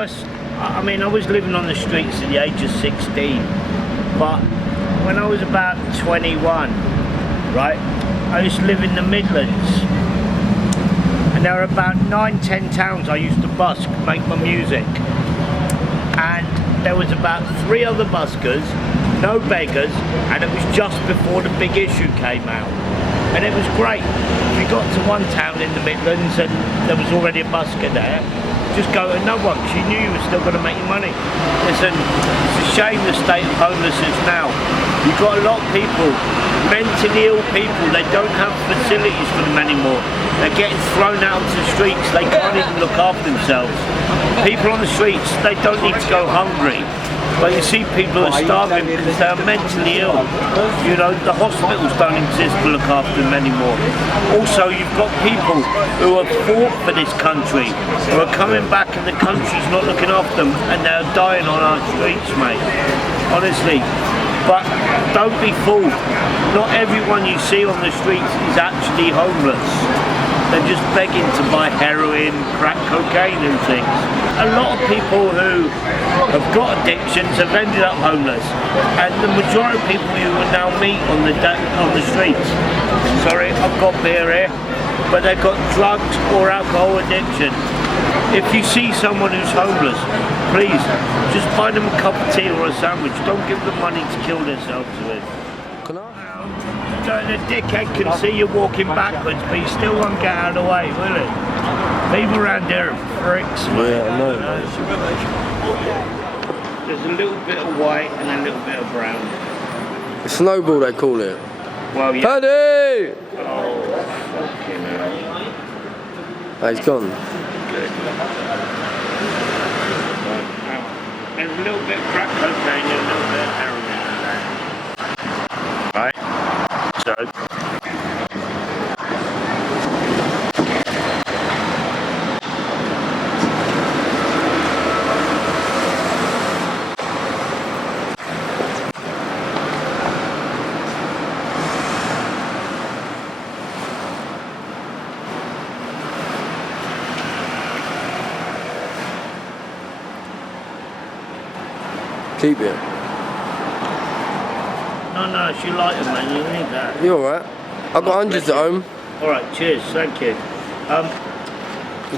first, I mean, I was living on the streets at the age of 16, but when I was about 21, right, I used to live in the Midlands, and there were about 9-10 towns I used to busk, make my music, and there was about 3 other buskers, no beggars, and it was just before the Big Issue came out, and it was great. If you got to one town in the Midlands and there was already a busker there, just go to another one, because you knew you were still going to make your money. Listen, it's a shame the state of homelessness now. You've got a lot of people, mentally ill people, they don't have facilities for them anymore. They're getting thrown out to the streets, they can't even look after themselves. People on the streets, they don't need to go hungry. But you see people are starving because they're mentally ill. You know, the hospitals don't exist to look after them anymore. Also, you've got people who have fought for this country, who are coming back and the country's not looking after them, and they're dying on our streets, mate. Honestly. But don't be fooled. Not everyone you see on the streets is actually homeless. They're just begging to buy heroin, crack cocaine and things. A lot of people who have got addictions have ended up homeless, and the majority of people you will now meet on the streets, sorry, I've got beer here, but they've got drugs or alcohol addiction. If you see someone who's homeless, please just buy them a cup of tea or a sandwich. Don't give them money to kill themselves with. The dickhead can see you walking backwards, but he still won't get out of the way, will he? People around here are pricks, mate. Yeah, I know. There's a little bit of white and a little bit of brown. Snowball, they call it. Well, yeah. Paddy! Oh, fucking hell. Oh, he's gone. Good. There's a little bit of crack cocaine and a little bit of heroin in there. Right? So. Keep it. No, she like it, man. You need that. You alright? I've got hundreds at home. Alright, cheers. Thank you.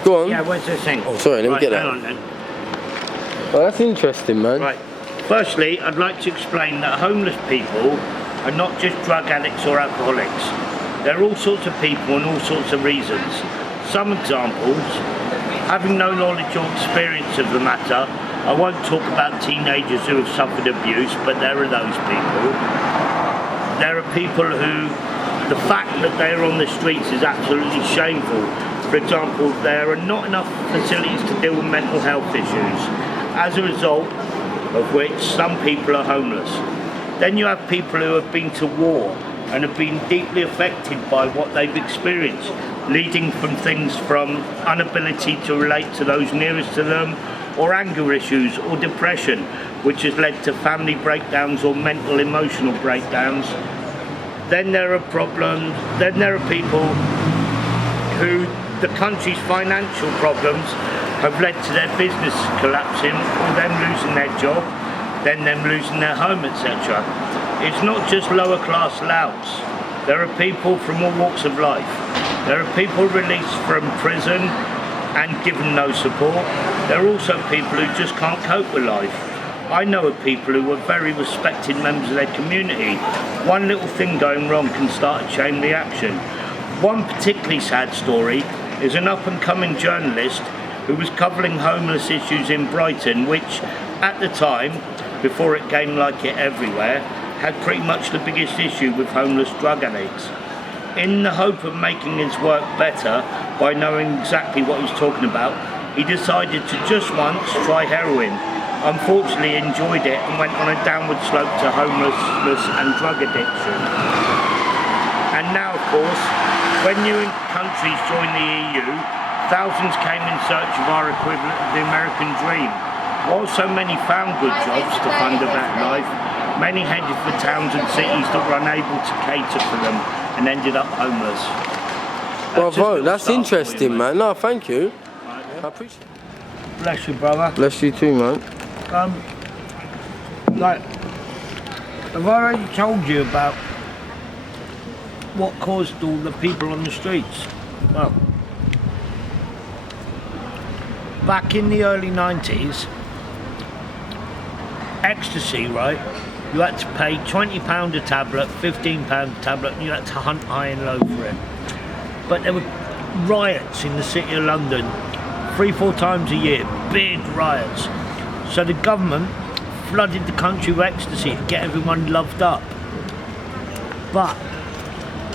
Go on. Yeah, where's the thing? Oh, sorry, let me get that. Hang on then. Well, that's interesting, man. Right. Firstly, I'd like to explain that homeless people are not just drug addicts or alcoholics. They're all sorts of people and all sorts of reasons. Some examples, having no knowledge or experience of the matter, I won't talk about teenagers who have suffered abuse, but there are those people. There are people who, the fact that they're on the streets is absolutely shameful. For example, there are not enough facilities to deal with mental health issues, as a result of which some people are homeless. Then you have people who have been to war and have been deeply affected by what they've experienced, leading from things from inability to relate to those nearest to them, or anger issues or depression, which has led to family breakdowns or mental emotional breakdowns. Then there are problems, then there are people who the country's financial problems have led to their business collapsing or them losing their job, then them losing their home, etc. It's not just lower class louts. There are people from all walks of life. There are people released from prison and given no support. There are also people who just can't cope with life. I know of people who are very respected members of their community. One little thing going wrong can start a chain reaction. One particularly sad story is an up-and-coming journalist who was covering homeless issues in Brighton, which at the time, before it came like it everywhere, had pretty much the biggest issue with homeless drug addicts. In the hope of making his work better by knowing exactly what he was talking about, he decided to just once try heroin. Unfortunately, he enjoyed it and went on a downward slope to homelessness and drug addiction. And now, of course, when new countries joined the EU, thousands came in search of our equivalent of the American dream. While so many found good jobs to fund a better life, many headed for towns and cities that were unable to cater for them and ended up homeless. Bravo, that's interesting, man. No, thank you. I appreciate it. Bless you, brother. Bless you too, man. Like, have I already told you about what caused all the people on the streets? Well, back in the early 90s, ecstasy, right? You had to pay £20 a tablet, £15 a tablet, and you had to hunt high and low for it. But there were riots in the city of London 3-4 times a year, big riots. So the government flooded the country with ecstasy to get everyone loved up. But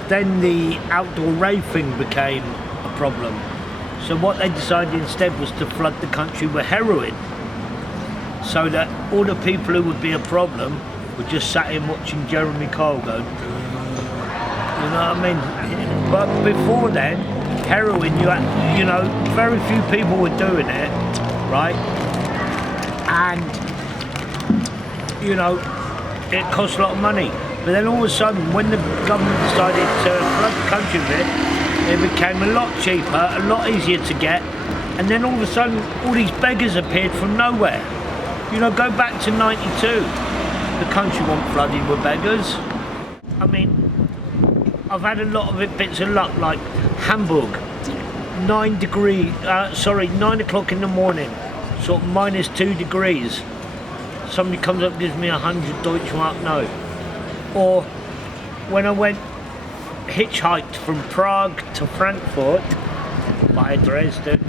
then the outdoor rave thing became a problem. So what they decided instead was to flood the country with heroin, so that all the people who would be a problem were just sat in watching Jeremy Kyle go, you know what I mean? But before then, heroin, you know, very few people were doing it, right? And, you know, it cost a lot of money. But then all of a sudden, when the government decided to flood the country with it became a lot cheaper, a lot easier to get. And then all of a sudden, all these beggars appeared from nowhere. You know, go back to 92. The country wasn't flooded with beggars. I mean, I've had a lot of bits of luck, like Hamburg, 9 o'clock in the morning, sort of -2 degrees. Somebody comes up and gives me 100 Deutschmark note. Or when I went hitchhiked from Prague to Frankfurt via Dresden,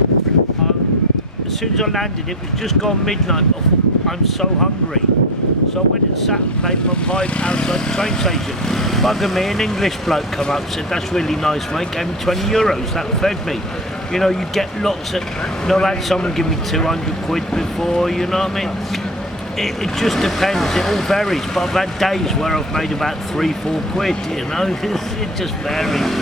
as soon as I landed, it was just gone midnight. I thought, I'm so hungry. So I went and sat and played my pipe outside the train station. Bugger me, an English bloke come up and said, that's really nice, mate, gave me €20, that fed me. You know, you get lots of, you know, I had someone give me 200 quid before, you know what I mean? It just depends, it all varies, but I've had days where I've made about 3-4 quid, you know, it just varies.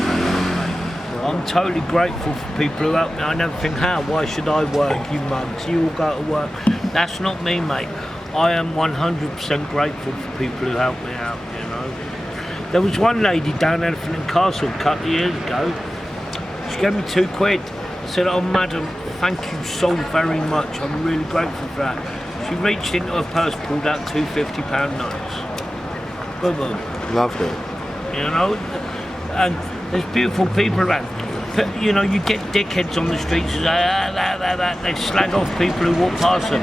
I'm totally grateful for people who help me. I never think, why should I work, you mugs, you all go to work. That's not me, mate. I am 100% grateful for people who help me out, you know. There was one lady down Elephant and Castle a couple of years ago. She gave me 2 quid. I said, oh madam, thank you so very much. I'm really grateful for that. She reached into her purse, pulled out 2 £50 notes. Boom, boom. Lovely. You know, and there's beautiful people around. You know, you get dickheads on the streets who say, they slag off people who walk past them.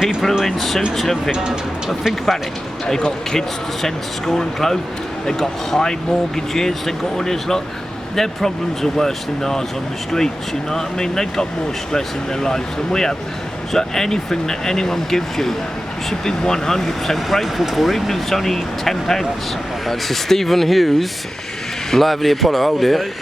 People who are in suits and everything. But think about it. They got kids to send to school and clothes. They got high mortgages. They got all this lot. Their problems are worse than ours on the streets. You know what I mean? They've got more stress in their lives than we have. So anything that anyone gives you, you should be 100% grateful for, even if it's only 10 pence. This is Stephen Hughes, live at the Apollo. Hold it.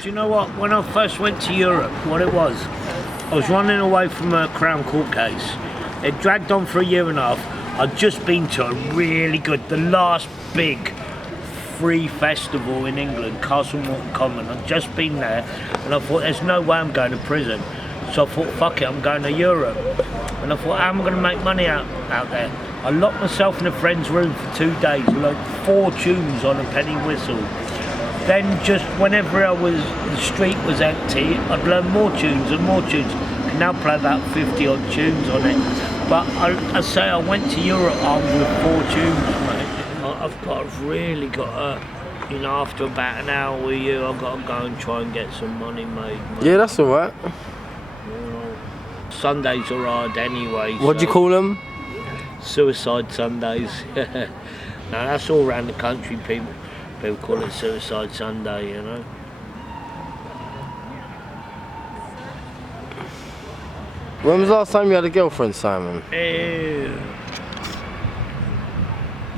Do you know what? When I first went to Europe, what it was, I was running away from a Crown Court case. It dragged on for a year and a half. I'd just been to a really good, the last big free festival in England, Castle Morton Common. I'd just been there, and I thought, there's no way I'm going to prison. So I thought, fuck it, I'm going to Europe. And I thought, how am I going to make money out there? I locked myself in a friend's room for 2 days, learned 4 tunes on a penny whistle. Then just whenever the street was empty, I'd learn more tunes and more tunes. I can now play about 50 odd tunes on it. But I say I went to Europe armed with 4 tunes, mate. I've really got to, you know, after about an hour with you, I've got to go and try and get some money made, mate. Yeah, that's alright. You know, Sundays are hard anyway. What do you call them? Suicide Sundays. No, that's all around the country, people call it Suicide Sunday, you know. When was the last time you had a girlfriend, Simon?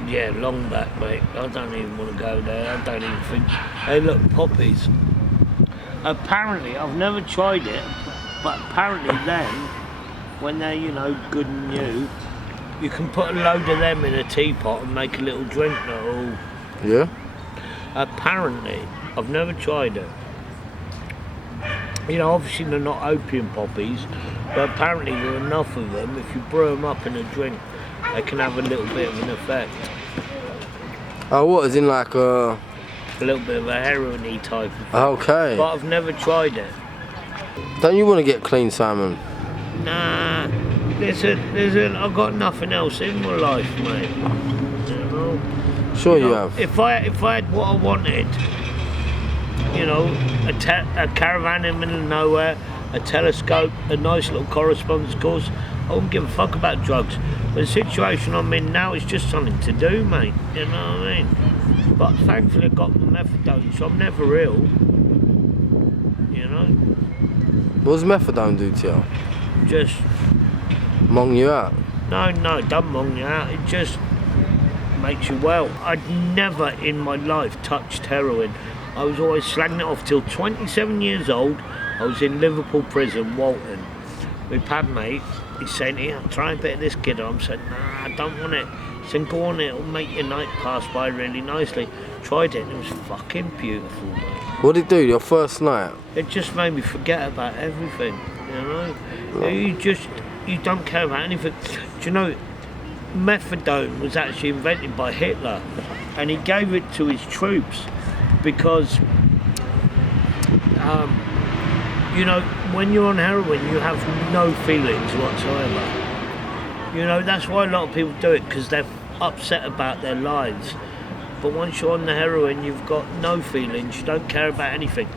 Yeah, long back, mate. I don't even want to go there. I don't even think. Hey, look, poppies. Apparently, I've never tried it, but apparently then, when they're, you know, good and new, you can put a load of them in a teapot and make a little drink that'll... Yeah? Apparently, I've never tried it. You know, obviously they're not opium poppies, but apparently there are enough of them, if you brew them up in a drink, they can have a little bit of an effect. Oh, what, as in like A little bit of a heroin-y type of thing. okay. But I've never tried it. Don't you want to get clean, Simon? Nah, listen, I've got nothing else in my life, mate. You know? Sure you know, have. If I had what I wanted, you know, a caravan in the middle of nowhere, a telescope, a nice little correspondence course, I wouldn't give a fuck about drugs. But the situation I'm in now is just something to do, mate. You know what I mean? But thankfully I got my methadone, so I'm never ill. You know? What does methadone do to you? Just... Mong you out? No, don't mong you out. It just makes you well. I'd never in my life touched heroin. I was always slagging it off till 27 years old. I was in Liverpool prison, Walton. My pad mate, he's saying, here, try a bit of this, kid. I'm saying, nah, I don't want it. He said, go on, it'll make your night pass by really nicely. Tried it and it was fucking beautiful, mate. What did it do, your first night? It just made me forget about everything, you know? You don't care about anything. Do you know, methadone was actually invented by Hitler and he gave it to his troops because, you know, when you're on heroin, you have no feelings whatsoever. You know, that's why a lot of people do it, because they're upset about their lives. But once you're on the heroin, you've got no feelings, you don't care about anything.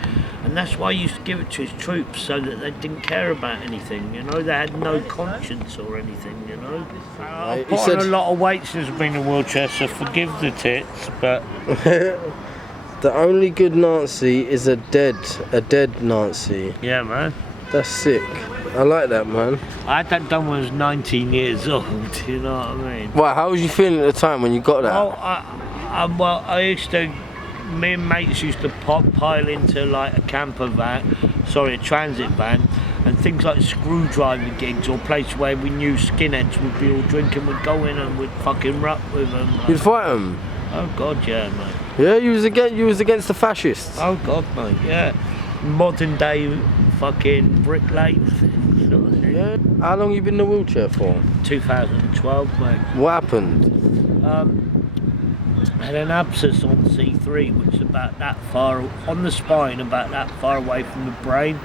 And that's why he used to give it to his troops, so that they didn't care about anything, you know, they had no conscience or anything, you know. I've put on a lot of weight since I've been in a wheelchair, so forgive the tits, but... The only good Nazi is a dead Nazi. Yeah, man. That's sick. I like that, man. I had that done when I was 19 years old, you know what I mean? Well, how was you feeling at the time when you got that? Oh, well, I used to, me and mates used to pile into like a a transit van, and things like screwdriver gigs or places where we knew skinheads would be all drinking, we'd go in and we'd fucking rap with them. Like. You'd fight them? Oh God, yeah, mate. Yeah, you was against the fascists. Oh God, mate, yeah. Modern day fucking Brick Lane thing, you know what I mean? Yeah. How long you been in the wheelchair for? 2012, mate. What happened? I had an abscess on C3, which is about that far on the spine, about that far away from the brain,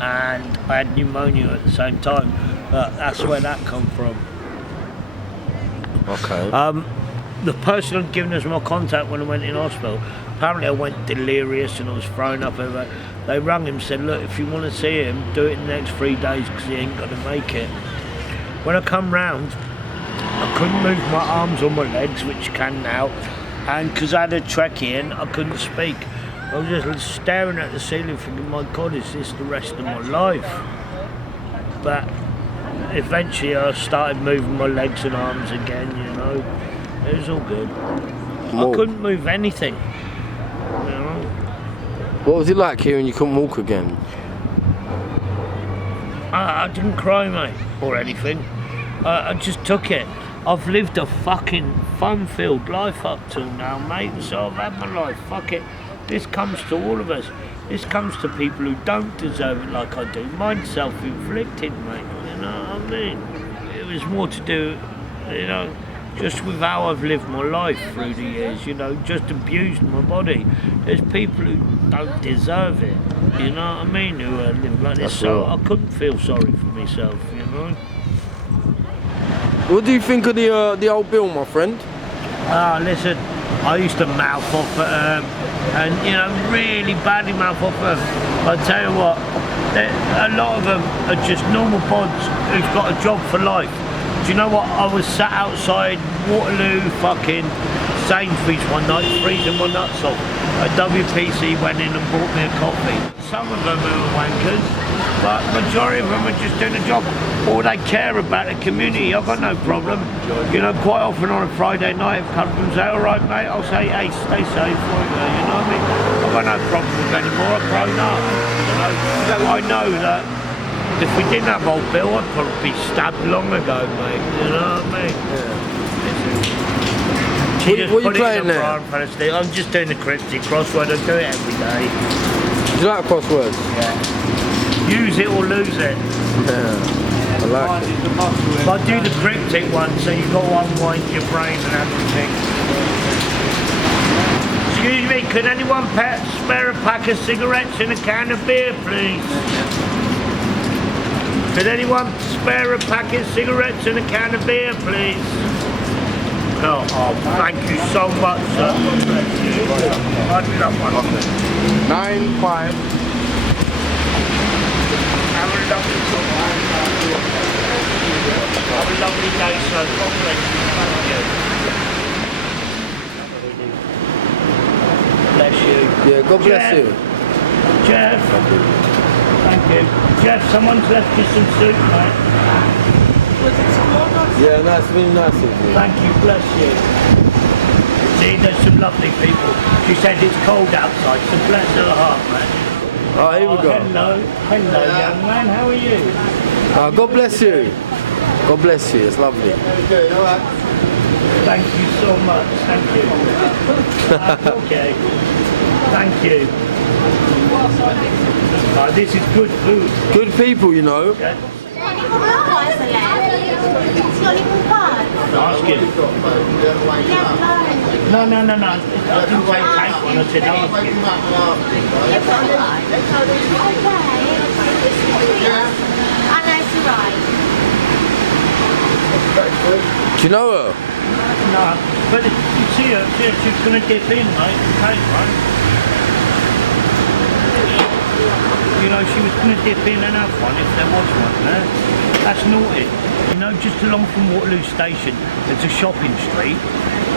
and I had pneumonia at the same time. That's where that come from. Okay. The person had given us my contact when I went in hospital. Apparently I went delirious and I was thrown up everywhere. They rang him and said, look, if you want to see him, do it in the next 3 days because he ain't going to make it. When I come round, I couldn't move my arms or my legs, which you can now, and because I had a trachea in, I couldn't speak. I was just staring at the ceiling thinking, my God, is this the rest of my life? But eventually I started moving my legs and arms again, you know. It was all good. I couldn't move anything. You know? What was it like hearing you couldn't walk again? I didn't cry, mate, or anything. I just took it. I've lived a fucking fun-filled life up till now, mate, so I've had my life. Fuck it. This comes to all of us. This comes to people who don't deserve it like I do. Mine's self-inflicted, mate, you know what I mean? It was more to do, you know, just with how I've lived my life through the years, you know, just abused my body. There's people who don't deserve it, you know what I mean, who live like this, so I couldn't feel sorry for myself, you know. What do you think of the old bill, my friend? Listen, I used to mouth off at her, and, you know, really badly mouth off at her. I tell you what, a lot of them are just normal pods who've got a job for life. Do you know what? I was sat outside Waterloo fucking Sainsbury's one night, freezing my nuts off. A WPC went in and bought me a coffee. Some of them are wankers, but majority of them are just doing a job. Or they care about the community. I've got no problem. You know, quite often on a Friday night, if customers say, all right, mate, I'll say, hey, stay safe, you know what I mean? I've got no problem with anymore. I've grown up. You know, I know that If we didn't have old Bill, I'd probably be stabbed long ago, mate. You know what I mean? She just What are you put it in playing a there? bra and fell asleep. I'm just doing the cryptic crossword. I do it every day. Do you like crosswords? Yeah. Use it or lose it. Yeah. I like it. But I do the cryptic one, so you've got to unwind your brain and have to think. Excuse me, could anyone spare a pack of cigarettes and a can of beer, please? Could anyone spare a pack of cigarettes and a can of beer, please? Oh, thank you so much, sir. I'd love one. 9-5. Have a lovely day, sir. God bless you. Thank you. Bless you. Yeah, God bless Jeff. you. Jeff. Thank you. Jeff, someone's left you some soup, mate. Yeah, that's really nice of you. Thank you, bless you. See, there's some lovely people. She said it's cold outside, so bless her heart, man. Oh, here we go. Hello, young man, how are you? Oh, God bless you. God bless you, it's lovely. Thank you so much, thank you. Okay, thank you. This is good food. Good people, you know. Yeah. Ask him. No. I didn't say take one, I said ask him. Do you know her? No, but you see her, she's going to dip in, mate, and take one. You know, she was going to dip in and have one if there was one there. That's naughty. You know, just along from Waterloo Station, there's a shopping street.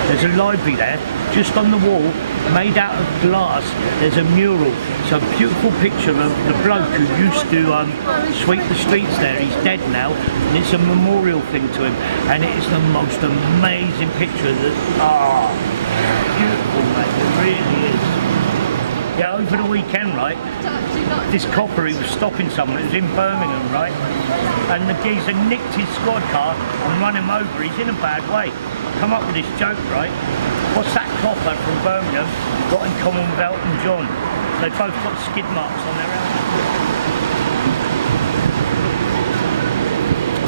There's a library there, just on the wall, made out of glass. There's a mural. It's a beautiful picture of the bloke who used to sweep the streets there. He's dead now, and it's a memorial thing to him. And it is the most amazing picture that, beautiful, mate, it really is. Yeah, over the weekend, right, this copper, he was stopping someone, it was in Birmingham, right, and the geezer nicked his squad car and run him over. He's in a bad way. I come up with this joke, right, what's that copper from Birmingham got in common with Elton John? They both got skid marks on their helmet.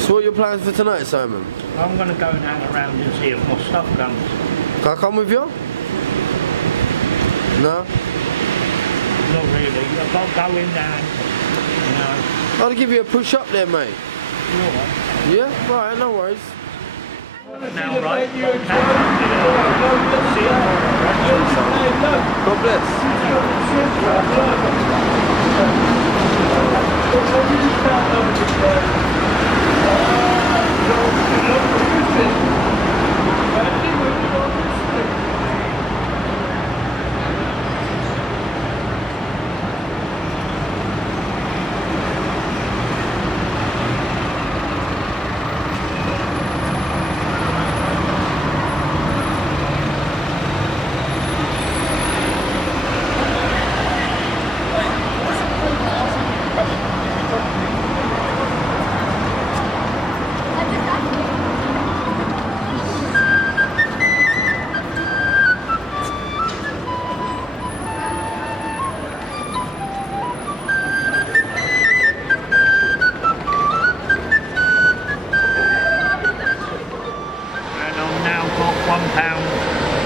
So what are your plans for tonight, Simon? I'm going to go and hang around and see if more stuff comes. Can I come with you? No? Not really, I've got to go in there and, you know. I'll give you a push up there, mate. You all right? Yeah? Right, no worries. Now, right? God bless.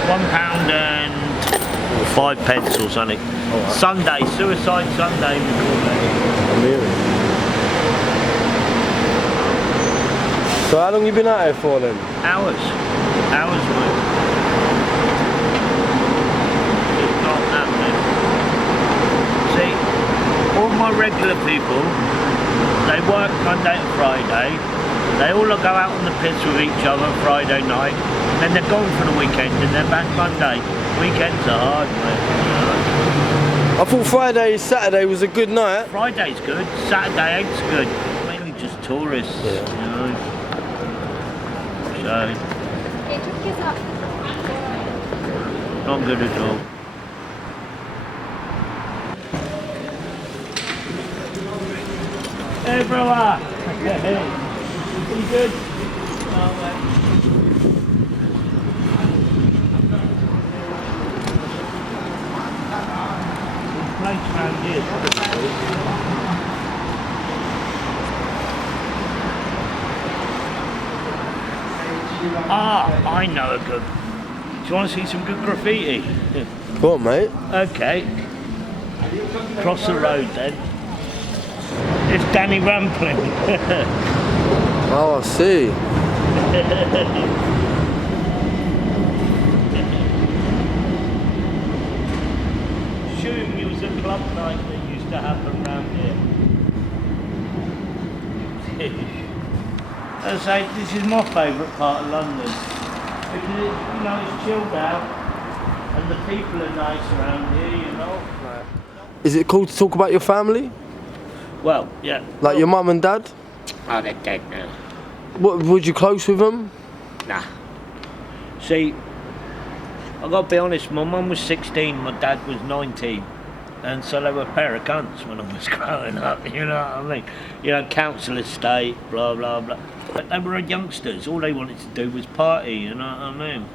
£1 and 5 pence or something. Right. Sunday, Suicide Sunday we call it. Really? So how long you been out here for then? Hours, mate. It's not happening. See, all my regular people, they work Monday to Friday. They all go out on the piss with each other Friday night, and then they're gone for the weekend and they're back Monday. Weekends are hard, mate. I thought Friday, Saturday was a good night. Friday's good, Saturday ain't so good. Mainly just tourists, you know. So, not good at all. Hey, brother. You good? Place around here. I know a good. Do you want to see some good graffiti? Go on, mate. Okay. Cross the road then. It's Danny Rampling. Oh, I see. Shooting, it was a club night that used to happen round here. As I say, this is my favourite part of London. Because it's chilled out and the people are nice around here, Is it cool to talk about your family? Well, yeah. Like your mum and dad? Oh, they're dead now. What, was you close with them? Nah. See, I've got to be honest, my mum was 16, my dad was 19. And so they were a pair of cunts when I was growing up, you know what I mean? Council estate, blah, blah, blah. But they were youngsters, all they wanted to do was party, you know what I mean?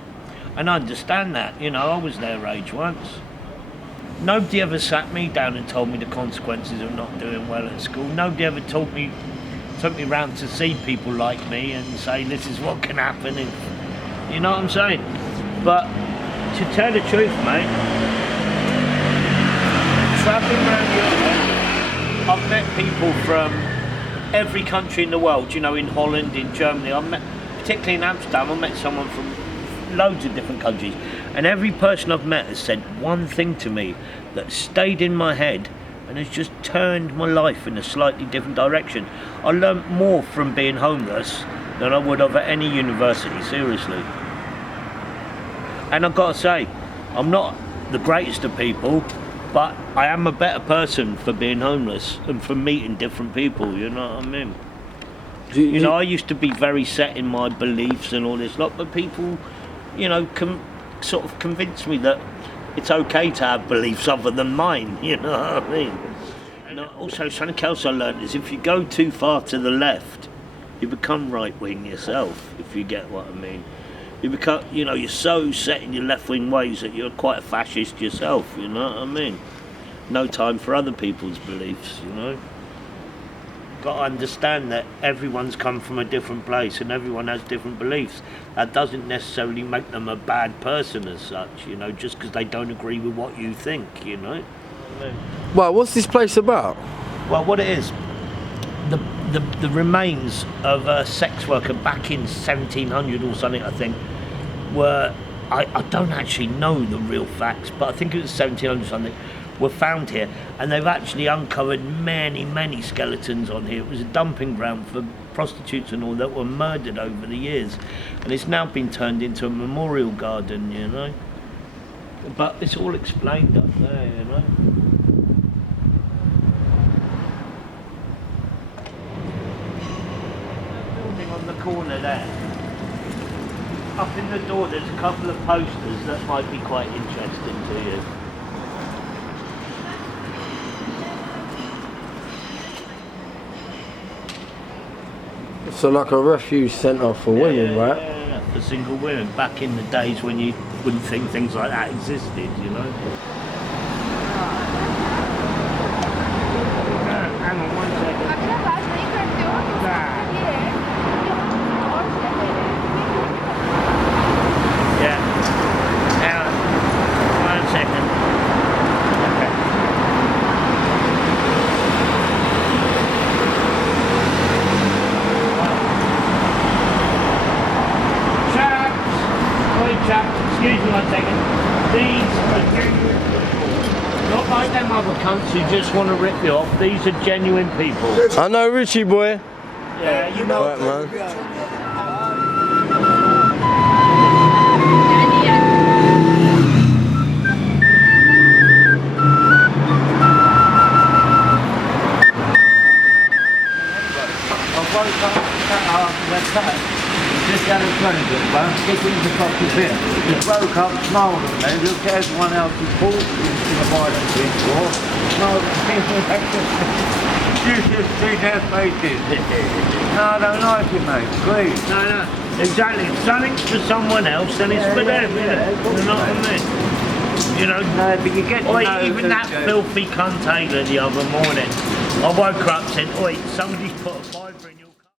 And I understand that, I was their age once. Nobody ever sat me down and told me the consequences of not doing well at school. Nobody ever took me round to see people like me and say this is what can happen if, you know what I'm saying? But to tell the truth, mate, travelling around Europe, I've met people from every country in the world, in Holland, in Germany. Particularly in Amsterdam, I met someone from loads of different countries. And every person I've met has said one thing to me that stayed in my head and has just turned my life in a slightly different direction. I learnt more from being homeless than I would have at any university, seriously. And I've got to say, I'm not the greatest of people, but I am a better person for being homeless and for meeting different people, you know what I mean? I used to be very set in my beliefs and all this lot, but people, sort of convince me that it's okay to have beliefs other than mine, you know what I mean? And also, something else I learned is if you go too far to the left, you become right-wing yourself, if you get what I mean. You become, you're so set in your left-wing ways that you're quite a fascist yourself, you know what I mean? No time for other people's beliefs, Got to understand that everyone's come from a different place and everyone has different beliefs. That doesn't necessarily make them a bad person as such, just because they don't agree with what you think, Well, what's this place about? Well, what it is, the remains of a sex worker back in 1700 or something, I think, were, I don't actually know the real facts, but I think it was 1700 something, were found here, and they've actually uncovered many skeletons on here. It was a dumping ground for prostitutes and all that were murdered over the years, and it's now been turned into a memorial garden, But it's all explained up there, Building on the corner there. Up in the door there's a couple of posters that might be quite interesting to you. So like a refuge centre for women, right? Yeah, for single women, back in the days when you wouldn't think things like that existed, Hang on 1 second. Yeah. Now, 1 second. Okay. Excuse me 1 second. These are genuine. Not like them other cunts who just want to rip you off. These are genuine people. I know Richie boy. Yeah, you know. Right, man. Just down in front of it, one, stick into the cocky pit. He broke up, smiled at me, looked at everyone else's fault in the violence before, smiled at me, You should see their faces. No, I don't like it, mate. Please. No. Exactly. If something's for someone else, then it's for them, isn't it? You know what I mean? You know? No, but you get to Oi, know even who that to- filthy cunt Taylor the other morning. I woke up and said, oi, somebody's put a 5